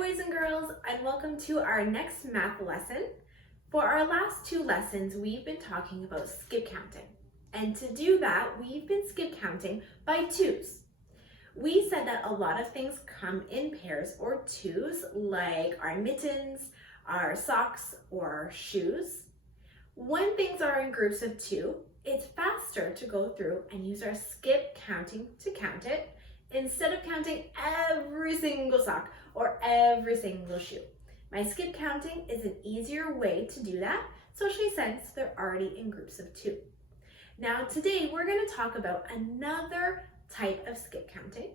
boys and girls, and welcome to our next math lesson. For our last two lessons, we've been talking about skip counting. And to do that, we've been skip counting by twos. We said that a lot of things come in pairs or twos, like our mittens, our socks, or our shoes. When things are in groups of two, it's faster to go through and use our skip counting to count it, instead of counting every single sock or every single shoe. My skip counting is an easier way to do that, especially since they're already in groups of two. Now today we're going to talk about another type of skip counting,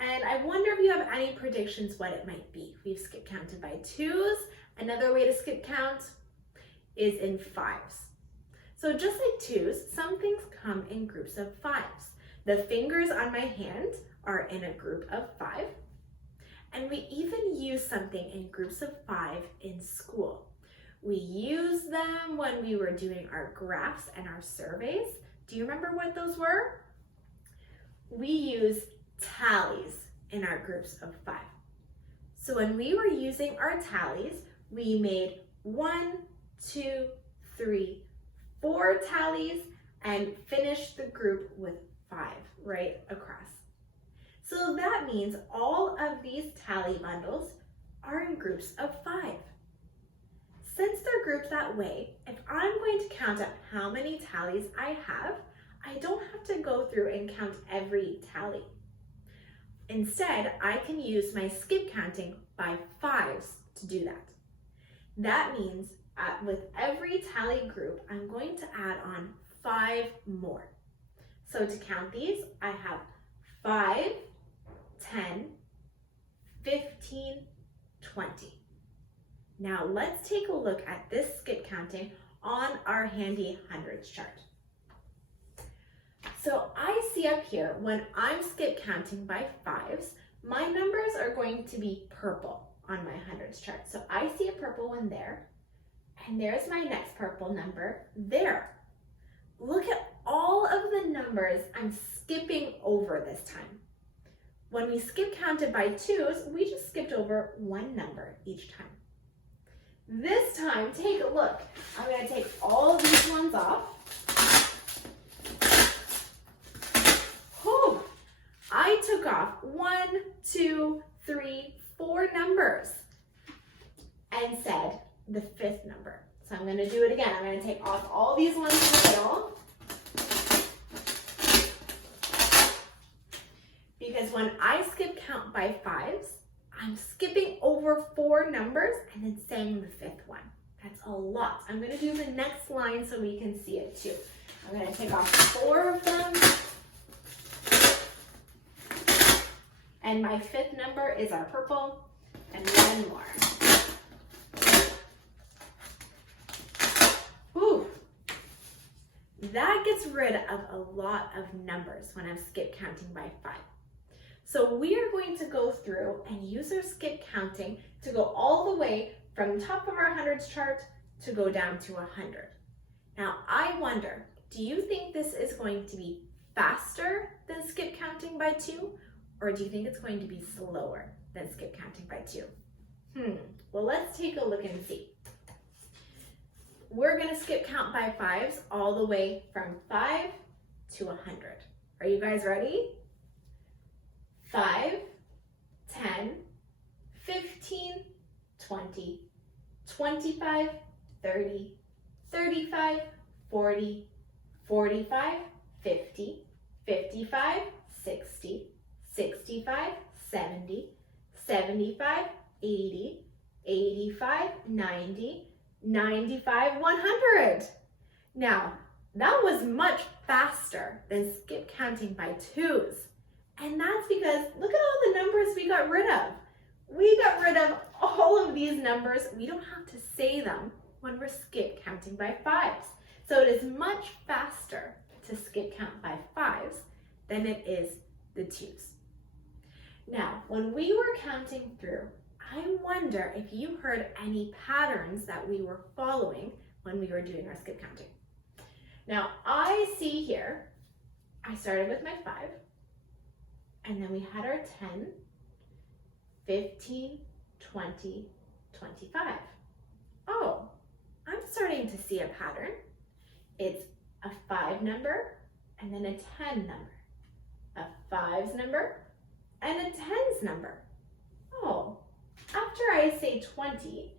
and I wonder if you have any predictions what it might be. We've skip counted by twos. Another way to skip count is in fives. So just like twos, some things come in groups of fives. The fingers on my hand are in a group of five. And we even use something in groups of five in school. We use them when we were doing our graphs and our surveys. Do you remember what those were? We use tallies in our groups of five. So when we were using our tallies, we made 1, 2, 3, 4 tallies and finished the group with 5 right across. So that means all of these tally bundles are in groups of 5. Since they're grouped that way, if I'm going to count up how many tallies I have, I don't have to go through and count every tally. Instead, I can use my skip counting by fives to do that. That means with every tally group, I'm going to add on 5 more. So to count these, I have 5, 10, 15, 20. Now let's take a look at this skip counting on our handy hundreds chart. So I see up here, when I'm skip counting by fives, my numbers are going to be purple on my hundreds chart. So I see a purple one there, and there's my next purple number there. Look at all of the numbers I'm skipping over this time. When we skip counted by twos, we just skipped over one number each time. This time, take a look. I'm going to take all of these ones off. Whew. I took off 1, 2, 3, 4 numbers and said the 5th number. So I'm going to do it again. I'm going to take off all these ones in the middle. Because when I skip count by fives, I'm skipping over 4 numbers and then saying the 5th one. That's a lot. I'm going to do the next line so we can see it too. I'm going to take off 4 of them. And my 5th number is our purple, and 1 more. Whew. That gets rid of a lot of numbers when I'm skip counting by 5. So we are going to go through and use our skip counting to go all the way from the top of our hundreds chart to go down to 100. Now I wonder, do you think this is going to be faster than skip counting by 2? Or do you think it's going to be slower than skip counting by 2? Well, let's take a look and see. We're going to skip count by fives all the way from 5 to 100. Are you guys ready? 5, 10, 15, 20, 25, 30, 35, 40, 45, 50, 55, 60, 65, 70, 75, 80, 85, 90, 95, 100. Now, that was much faster than skip counting by twos. And that's because look at all the numbers we got rid of. We got rid of all of these numbers. We don't have to say them when we're skip counting by fives. So it is much faster to skip count by fives than it is the twos. Now, when we were counting through, I wonder if you heard any patterns that we were following when we were doing our skip counting. Now, I see here, I started with my 5, and then we had our 10, 15, 20, 25. Oh, I'm starting to see a pattern. It's a 5 number and then a 10 number, a 5's number and a 10's number. Oh, after I say 20,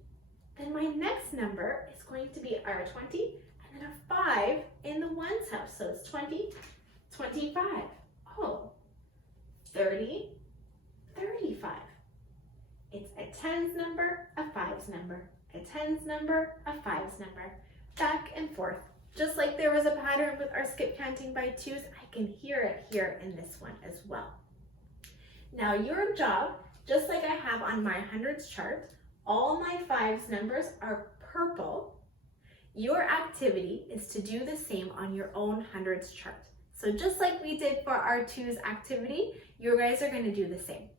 then my next number is going to be our 20 and then a 5 in the ones house. So it's 20, 25. Oh, 30, 35. It's a 10's number, a 5's number, a 10's number, a 5's number, back and forth. Just like there was a pattern with our skip counting by twos, I can hear it here in this one as well. Now your job, just like I have on my hundreds chart, all my 5's numbers are purple. Your activity is to do the same on your own hundreds chart. So just like we did for our twos activity, you guys are going to do the same.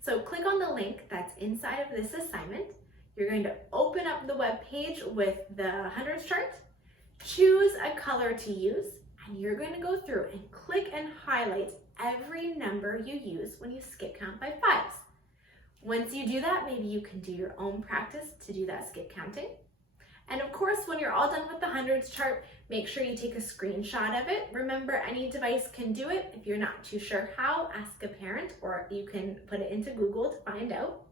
So click on the link that's inside of this assignment. You're going to open up the web page with the hundreds chart, choose a color to use, and you're going to go through and click and highlight every number you use when you skip count by 5s. Once you do that, maybe you can do your own practice to do that skip counting. And of course, when you're all done with the hundreds chart, make sure you take a screenshot of it. Remember, any device can do it. If you're not too sure how, ask a parent, or you can put it into Google to find out.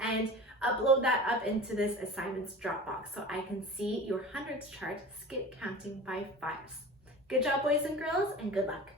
And upload that up into this assignments Dropbox so I can see your hundreds chart skip counting by 5s. Good job, boys and girls, and good luck.